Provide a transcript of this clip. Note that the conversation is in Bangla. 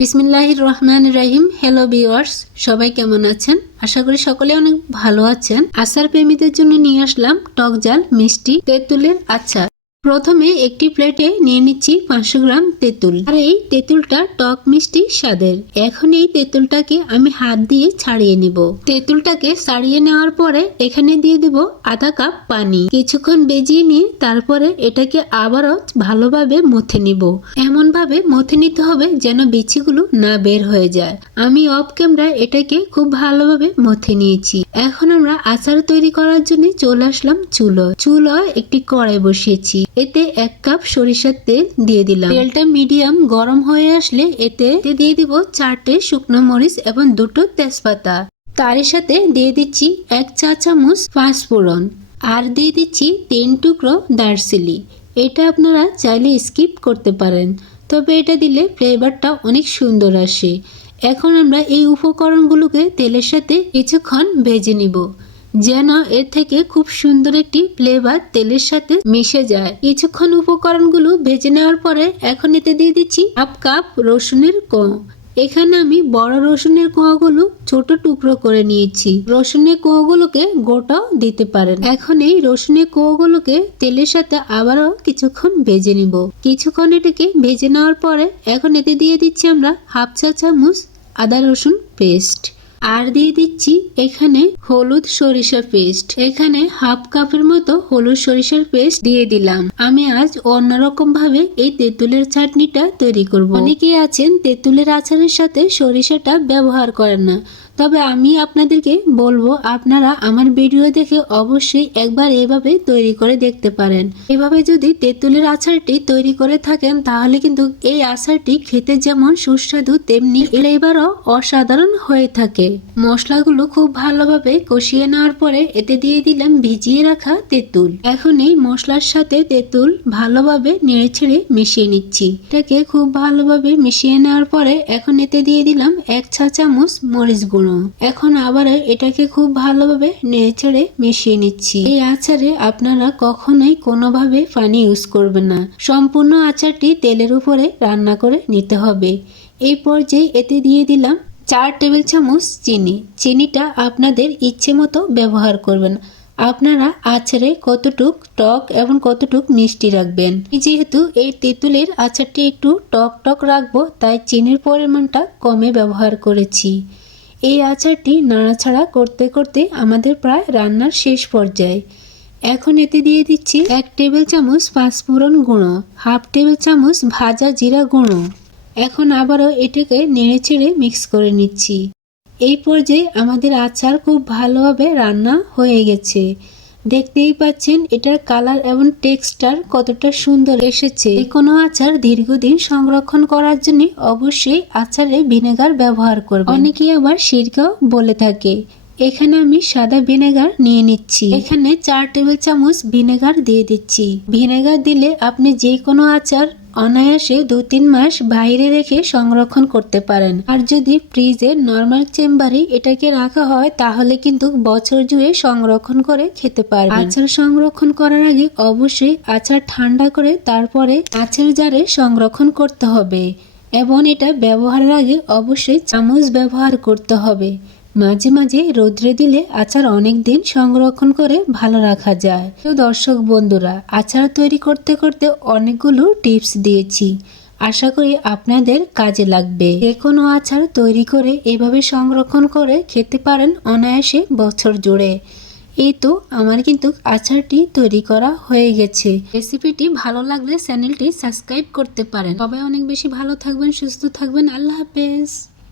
বিসমিল্লাহির রহমানির রহিম। হ্যালো ভিউয়ার্স, সবাই কেমন আছেন? আশা করি সকলে অনেক ভালো আছেন। আচার প্রেমীদের জন্য নিয়ে আসলাম টক ঝাল মিষ্টি তেঁতুলের আচার। প্রথমে একটি প্লেটে নিয়ে নিচ্ছি 500 গ্রাম তেঁতুল। আর এই তেঁতুলটা টক মিষ্টি স্বাদের। এখন এই তেঁতুলটাকে আমি হাত দিয়ে ছাড়িয়ে নিব। তেঁতুলটাকে ছাড়িয়ে নেওয়ার পরে এখানে দিয়ে দেব আধা কাপ পানি। কিছুক্ষণ বেজিয়ে নিয়ে তারপরে এটাকে আবারও ভালোভাবে মথে নিব। এমন ভাবে মথে নিতে হবে যেন বিচিগুলো না বের হয়ে যায়। আমি অফ ক্যামেরায় এটাকে খুব ভালোভাবে মথে নিয়েছি। এখন আমরা আচার তৈরি করার জন্য চলে আসলাম চুলোয় একটি কড়াই বসিয়েছি। এতে 1 কাপ সরিষার তেল দিয়ে দিলাম। তেলটা মিডিয়াম গরম হয়ে আসলে এতে দিয়ে দিব 4টে শুকনো মরিচ এবং 2টো তেজপাতা। তারই সাথে দিয়ে দিচ্ছি 1 চা চামচ পাঁচফোড়ন আর দিয়ে দিচ্ছি 3 টুকরো দারচিনি। এটা আপনারা চাইলে স্কিপ করতে পারেন, তবে এটা দিলে ফ্লেভারটা অনেক সুন্দর আসে। এখন আমরা এই উপকরণগুলোকে তেলের সাথে কিছুক্ষণ ভেজে নিব, যেন এর থেকে খুব সুন্দর একটি ফ্লেভার তেলের সাথে মিশে যায়। কিছুক্ষণ উপকরণগুলো ভেজে নেওয়ার পরে এখন এতে দিয়ে দিচ্ছি 1/2 কাপ রসুনের কোয়া। এখানে আমি বড় রসুনের কোয়াগুলো ছোট টুকরো করে নিয়েছি। রসুনের কোয়াগুলোকে গোটাও দিতে পারেন। এখন এই রসুনের কোয়াগুলোকে তেলের সাথে আবারও কিছুক্ষণ ভেজে নিব। কিছুক্ষণ এটাকে ভেজে নেওয়ার পরে এখন এতে দিয়ে দিচ্ছি আমরা 1/2 চা চামচ আদা রসুন পেস্ট আর দিয়ে দিচ্ছি এখানে হলুদ সরিষা পেস্ট। এখানে 1/2 কাপের মতো হলুদ সরিষার পেস্ট দিয়ে দিলাম। আমি আজ অন্যরকম ভাবে এই তেঁতুলের চাটনিটা তৈরি করব। অনেকেই আছেন তেঁতুলের আচারের সাথে সরিষাটা ব্যবহার করেন না, তবে আমি আপনাদেরকে বলবো আপনারা আমার ভিডিও দেখে অবশ্যই একবার এভাবে তৈরি করে দেখতে পারেন। এভাবে যদি তেঁতুলের আচারটি তৈরি করে থাকেন তাহলে কিন্তু এই আচারটি খেতে যেমন সুস্বাদু তেমনি ফ্লেভারও অসাধারণ হয়ে থাকে। মশলাগুলো খুব ভালোভাবে কষিয়ে নেওয়ার পরে এতে দিয়ে দিলাম ভিজিয়ে রাখা তেঁতুল। এখন এই মশলার সাথে তেঁতুল ভালোভাবে নেড়েছেড়ে মিশিয়ে নিচ্ছি। এটাকে খুব ভালোভাবে মিশিয়ে নেওয়ার পরে এখন এতে দিয়ে দিলাম 1 চা চামচ মরিচ গুঁড়ো। এখন আবার এটাকে খুব ভালোভাবে নেড়েচেড়ে মিশিয়ে নিচ্ছি। এই আচারে আপনারা কখনোই কোনোভাবে পানি ইউজ করবেন না। সম্পূর্ণ আচারটি তেলের উপরে রান্না করে নিতে হবে। এই পর্যায়ে এতে দিয়ে দিলাম 4 টেবিল চামচ চিনি। চিনিটা আপনাদের ইচ্ছে মতো ব্যবহার করবেন। আপনারা আচারে কতটুক টক এবং কতটুক মিষ্টি রাখবেন। যেহেতু এই তেঁতুলের আচারটি একটু টক টক রাখবো, তাই চিনির পরিমাণটা কমে ব্যবহার করেছি। এই আচারটি নাড়াচাড়া করতে করতে আমাদের প্রায় রান্নার শেষ পর্যায়ে। এখন এতে দিয়ে দিচ্ছি 1 টেবিল চামচ পাঁচফোড়ন গুঁড়ো, 1/2 টেবিল চামচ ভাজা জিরা গুঁড়ো। এখন আবারও এটাকে নেড়েচেড়ে মিক্স করে নিচ্ছি। এই পর্যায়ে আমাদের আচার খুব ভালোভাবে রান্না হয়ে গেছে। দেখতেই পাচ্ছেন এটার কালার এবং টেক্সচার কতটা সুন্দর এসেছে। কোনো আচার দীর্ঘদিন সংরক্ষণ করার জন্য অবশ্যই আচারে ভিনেগার ব্যবহার করবেন। অনেকেই আবার সিরকাও বলে থাকে। এখানে আমি সাদা ভিনেগার নিয়ে নিচ্ছি। এখানে 4 টেবিল চামচ ভিনেগার দিয়ে দিচ্ছি। ভিনেগার দিলে আপনি যে কোনো আচার অনায়াসে 2-3 মাস বাইরে রেখে সংরক্ষণ করতে পারেন। আর যদি ফ্রিজে নরমাল চেম্বারে এটাকে রাখা হয় তাহলে কিন্তু বছর জুড়ে সংরক্ষণ করে খেতে পারবেন। আচার সংরক্ষণ করার আগে অবশ্যই আচার ঠান্ডা করে তারপরে আচার জারে সংরক্ষণ করতে হবে এবং এটা ব্যবহারের আগে অবশ্যই চামচ ব্যবহার করতে হবে। মাঝে মাঝে রোদ্রে দিলে আচার অনেক দিন সংরক্ষণ করে ভালো রাখা যায়। তো দর্শক বন্ধুরা, আচার তৈরি করতে করতে অনেকগুলো টিপস দিয়েছি, আশা করি আপনাদের কাজে লাগবে। যে কোনো আচার তৈরি করে এভাবে সংরক্ষণ করে খেতে পারেন অনায়াসে বছর জুড়ে। এই তো আমার কিন্তু আচারটি তৈরি করা হয়ে গেছে। রেসিপিটি ভালো লাগলে চ্যানেলটি সাবস্ক্রাইব করতে পারেন। সবাই অনেক বেশি ভালো থাকবেন, সুস্থ থাকবেন। আল্লাহ হাফেজ।